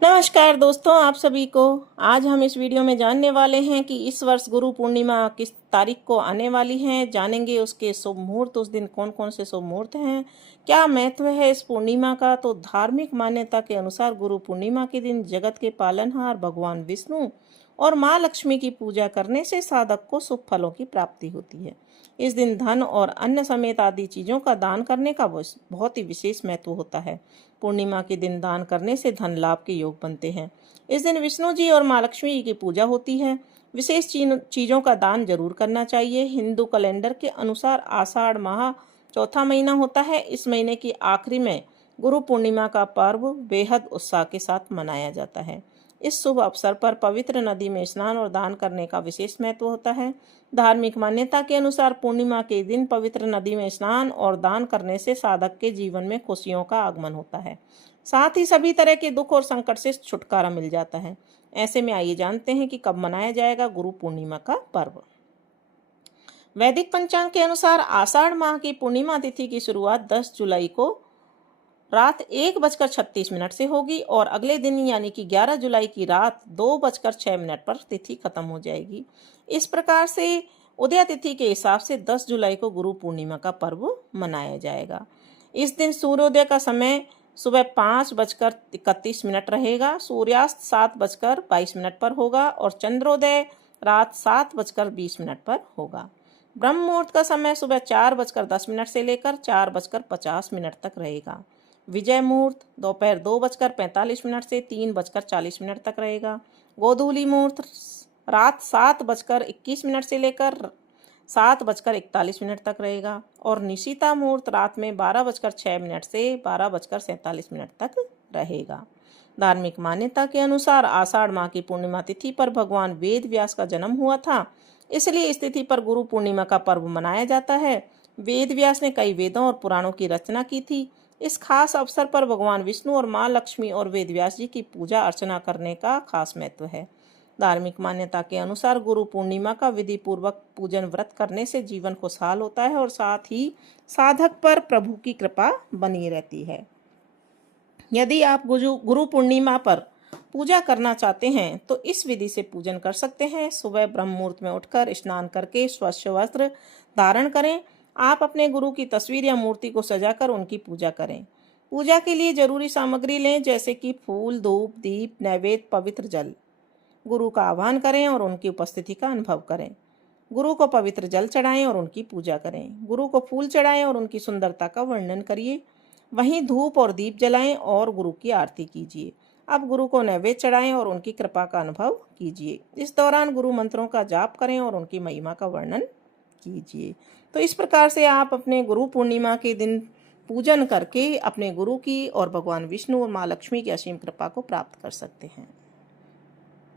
नमस्कार दोस्तों, आप सभी को। आज हम इस वीडियो में जानने वाले हैं कि इस वर्ष गुरु पूर्णिमा किस तारीख को आने वाली है। जानेंगे उसके शुभ मुहूर्त, उस दिन कौन कौन से शुभ मुहूर्त हैं, क्या महत्व है इस पूर्णिमा का। तो धार्मिक मान्यता के अनुसार गुरु पूर्णिमा के दिन जगत के पालनहार भगवान विष्णु और माँ लक्ष्मी की पूजा करने से साधक को शुभ फलों की प्राप्ति होती है। इस दिन धन और अन्न समेत आदि चीजों का दान करने का बहुत ही विशेष महत्व होता है। पूर्णिमा के दिन दान करने से धन लाभ के योग बनते हैं। इस दिन विष्णु जी और माँ लक्ष्मी जी की पूजा होती है। विशेष चीजों का दान जरूर करना चाहिए। हिंदू कैलेंडर के अनुसार आषाढ़ माह चौथा महीना होता है। इस महीने की आखिरी में गुरु पूर्णिमा का पर्व बेहद उत्साह के साथ मनाया जाता है। इस शुभ अवसर पर पवित्र नदी में स्नान और दान करने का विशेष महत्व होता है। धार्मिक मान्यता के अनुसार पूर्णिमा के दिन पवित्र नदी में स्नान और दान करने से साधक के जीवन में खुशियों का आगमन होता है, साथ ही सभी तरह के दुख और संकट से छुटकारा मिल जाता है। ऐसे में आइए जानते हैं कि कब मनाया जाएगा गुरु पूर्णिमा का पर्व। वैदिक पंचांग के अनुसार आषाढ़ माह की पूर्णिमा तिथि की शुरुआत 10 जुलाई को रात 1:36 से होगी और अगले दिन यानी कि 11 जुलाई की रात 2:06 पर तिथि खत्म हो जाएगी। इस प्रकार से उदय तिथि के हिसाब से 10 जुलाई को गुरु पूर्णिमा का पर्व मनाया जाएगा। इस दिन सूर्योदय का समय सुबह 5:31 रहेगा, सूर्यास्त 7:22 पर होगा और चंद्रोदय रात 7:20 पर होगा। ब्रह्म मुहूर्त का समय सुबह 4:10 से लेकर 4:50 तक रहेगा। विजय मुहूर्त दोपहर 2:45 से 3:40 तक रहेगा। गोधूली मुहूर्त रात 7:21 से लेकर 7:41 तक रहेगा और निशीता मुहूर्त रात में 12:06 से 12:47 तक रहेगा। धार्मिक मान्यता के अनुसार आषाढ़ माह की पूर्णिमा तिथि पर भगवान वेद व्यास का जन्म हुआ था, इसलिए इस तिथि पर गुरु पूर्णिमा का पर्व मनाया जाता है। वेद व्यास ने कई वेदों और पुराणों की रचना की थी। इस खास अवसर पर भगवान विष्णु और माँ लक्ष्मी और वेद व्यास जी की पूजा अर्चना करने का खास महत्व है। धार्मिक मान्यता के अनुसार गुरु पूर्णिमा का विधि पूर्वक पूजन व्रत करने से जीवन खुशहाल होता है और साथ ही साधक पर प्रभु की कृपा बनी रहती है। यदि आप गुरु पूर्णिमा पर पूजा करना चाहते हैं तो इस विधि से पूजन कर सकते हैं। सुबह ब्रह्म मुहूर्त में उठकर स्नान करके स्वच्छ वस्त्र धारण करें। आप अपने गुरु की तस्वीर या मूर्ति को सजाकर उनकी पूजा करें। पूजा के लिए जरूरी सामग्री लें, जैसे कि फूल, धूप, दीप, नैवेद्य, पवित्र जल। गुरु का आह्वान करें और उनकी उपस्थिति का अनुभव करें। गुरु को पवित्र जल चढ़ाएं और उनकी पूजा करें। गुरु को फूल चढ़ाएं और उनकी सुंदरता का वर्णन करिए। वहीं धूप और दीप जलाएं और गुरु की आरती कीजिए। अब गुरु को नैवेद्य चढ़ाएं और उनकी कृपा का अनुभव कीजिए। इस दौरान गुरु मंत्रों का जाप करें और उनकी महिमा का वर्णन कीजिए। तो इस प्रकार से आप अपने गुरु पूर्णिमा के दिन पूजन करके अपने गुरु की और भगवान विष्णु और माँ लक्ष्मी की असीम कृपा को प्राप्त कर सकते हैं।